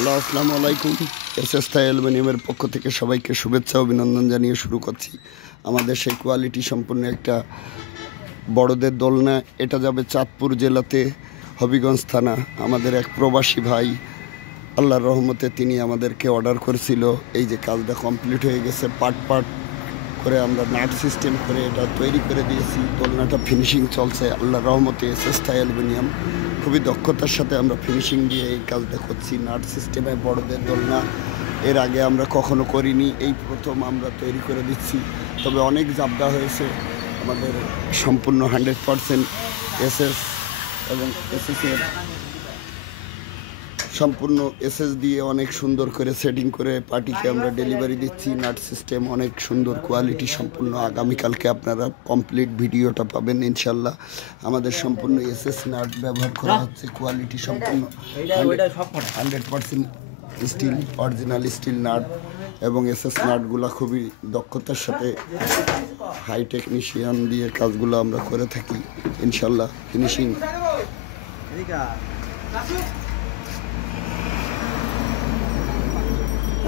Hello, আসসালামু আলাইকুম। SS থাই অ্যালুমিনিয়ামের পক্ষ থেকে সবাইকে শুভেচ্ছা অভিনন্দন জানিয়ে শুরু করছি। আমাদের সেই কোয়ালিটি সম্পন্ন একটা বড়দের দোলনা, এটা যাবে চাঁদপুর জেলাতে, হবিগঞ্জ থানা। আমাদের এক প্রবাসী ভাই, আল্লাহর রহমতে তিনি আমাদেরকে অর্ডার করেছিল। এই যে কাজটা কমপ্লিট হয়ে গেছে, পার্ট করে আমরা নাট সিস্টেম করে এটা তৈরি করে দিয়েছি। দোলনাটা ফিনিশিং চলছে আল্লাহর রহমতে। এসএস থাই অ্যালুমিনিয়াম খুবই দক্ষতার সাথে আমরা ফিনিশিং দিয়ে এই কাজটা করছি। নাট সিস্টেমে বড়দের দোলনা এর আগে আমরা কখনো করিনি, এই প্রথম আমরা তৈরি করে দিচ্ছি। তবে অনেক জাবদা হয়েছে আমাদের, সম্পূর্ণ 100% এসএস এবং এসএসের সম্পূর্ণ এসএস দিয়ে অনেক সুন্দর করে সেটিং করে পার্টিকে আমরা ডেলিভারি দিচ্ছি। নাট সিস্টেম অনেক সুন্দর, কোয়ালিটি সম্পূর্ণ। আগামীকালকে আপনারা কমপ্লিট ভিডিওটা পাবেন ইনশাল্লাহ। আমাদের সম্পূর্ণ এসএস নাট ব্যবহার করা হচ্ছে, কোয়ালিটি সম্পূর্ণ 100% স্টিল, অরিজিনাল স্টিল নাট। এবং এসএস নাটগুলো খুবই দক্ষতার সাথে হাই টেকনিশিয়ান দিয়ে কাজগুলো আমরা করে থাকি ইনশাল্লাহ। ফিনিশিং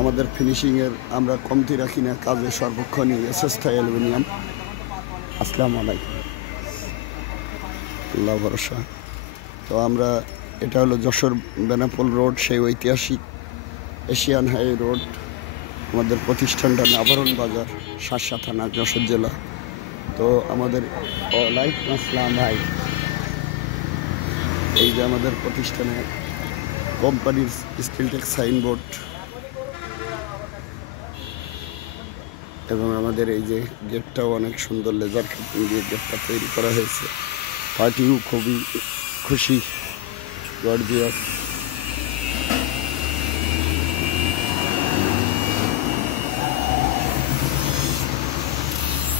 আমাদের ফিনিশিংয়ের আমরা কমতি রাখি না, কাজে সর্বক্ষণই এসএস থাই অ্যালুমিনিয়াম। আসসালামু আলাইকুম, আল্লাহ ভরসা। তো আমরা, এটা হলো যশোর বেনাপোল রোড, সেই ঐতিহাসিক এশিয়ান হাই রোড। আমাদের প্রতিষ্ঠানটা নাভারণ বাজার, শার্শা থানা, যশোর জেলা। তো আমাদের ওয়ালাইকুম আসসালাম ভাই। এই যে আমাদের প্রতিষ্ঠানে কোম্পানির স্টিলটেক সাইনবোর্ড এবং আমাদের এই যে গেটটাও অনেক সুন্দর, লেজার কাটিং দিয়ে গেটটা তৈরি করা হয়েছে। পার্টিও খুবই খুশি, গর্জিয়াস।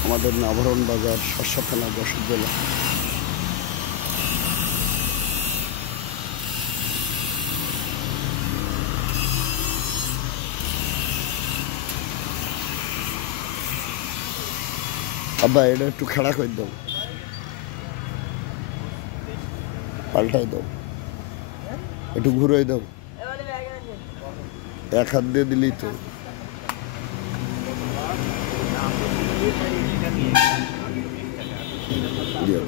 আমাদের নাভারণ বাজার, শার্শা থানা, যশোর জেলা। আব্বা এটা একটু খেড়া করে দাও, পাল্টাই দাও, একটু ঘুরাই দাও। এক হাত দিয়ে দিলেই তো। দিয়ে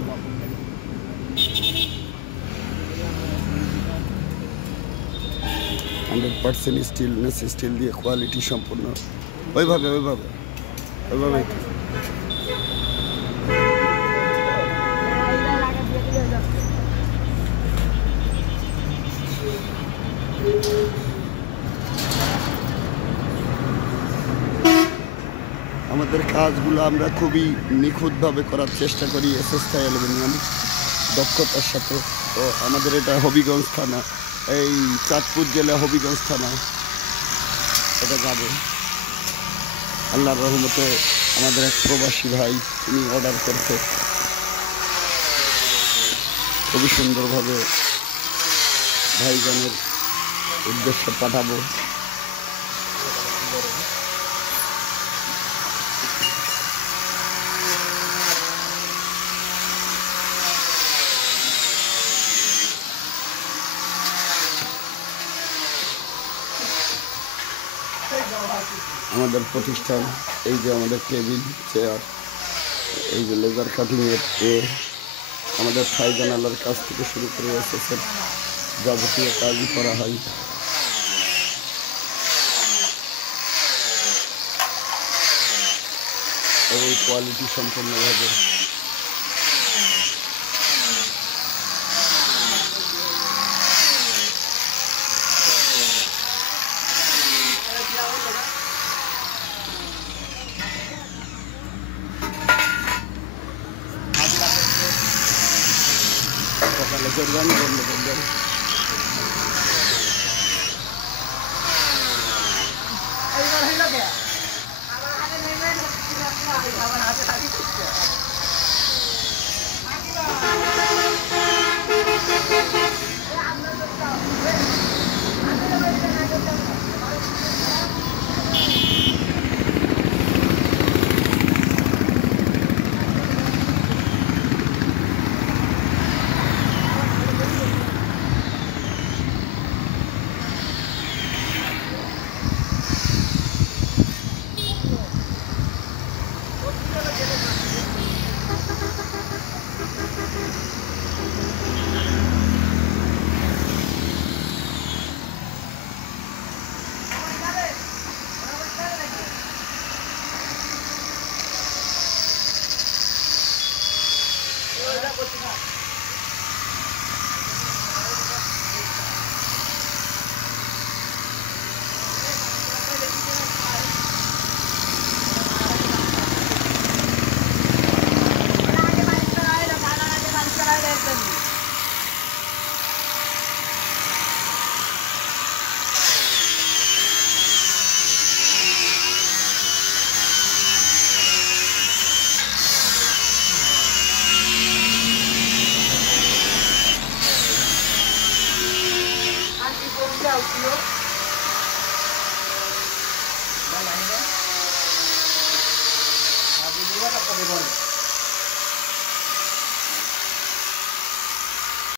100% স্টিলনেস, স্টিল দিয়ে কোয়ালিটি সম্পূর্ণ। ওইভাবে ওইভাবে ওইভাবে আমাদের কাজগুলো আমরা খুবই নিখুঁতভাবে করার চেষ্টা করি এসএস থাই অ্যালুমিনিয়াম, দক্ষতার সাথে। তো আমাদের এটা হবিগঞ্জ থানা, এই চাঁদপুর জেলা হবিগঞ্জ থানা এটা যাবে। আল্লাহর রহমতে আমাদের এক প্রবাসী ভাই, তিনি অর্ডার করতে খুবই সুন্দরভাবে ভাইজানের উদ্দেশ্যে পাঠাবো। আমাদের প্রতিষ্ঠান, এই যে আমাদের টেবিল, চেয়ার, এই যে লেজার কাটিংয়ের আমাদের থাই জানালার কাজ থেকে শুরু করে এসএসের যাবতীয় কাজই করা হয়। এবং কোয়ালিটি সম্পূর্ণভাবে সকালে করবেন, বন্ধ করবেন। ধন্যবাদ আপনাদের বড়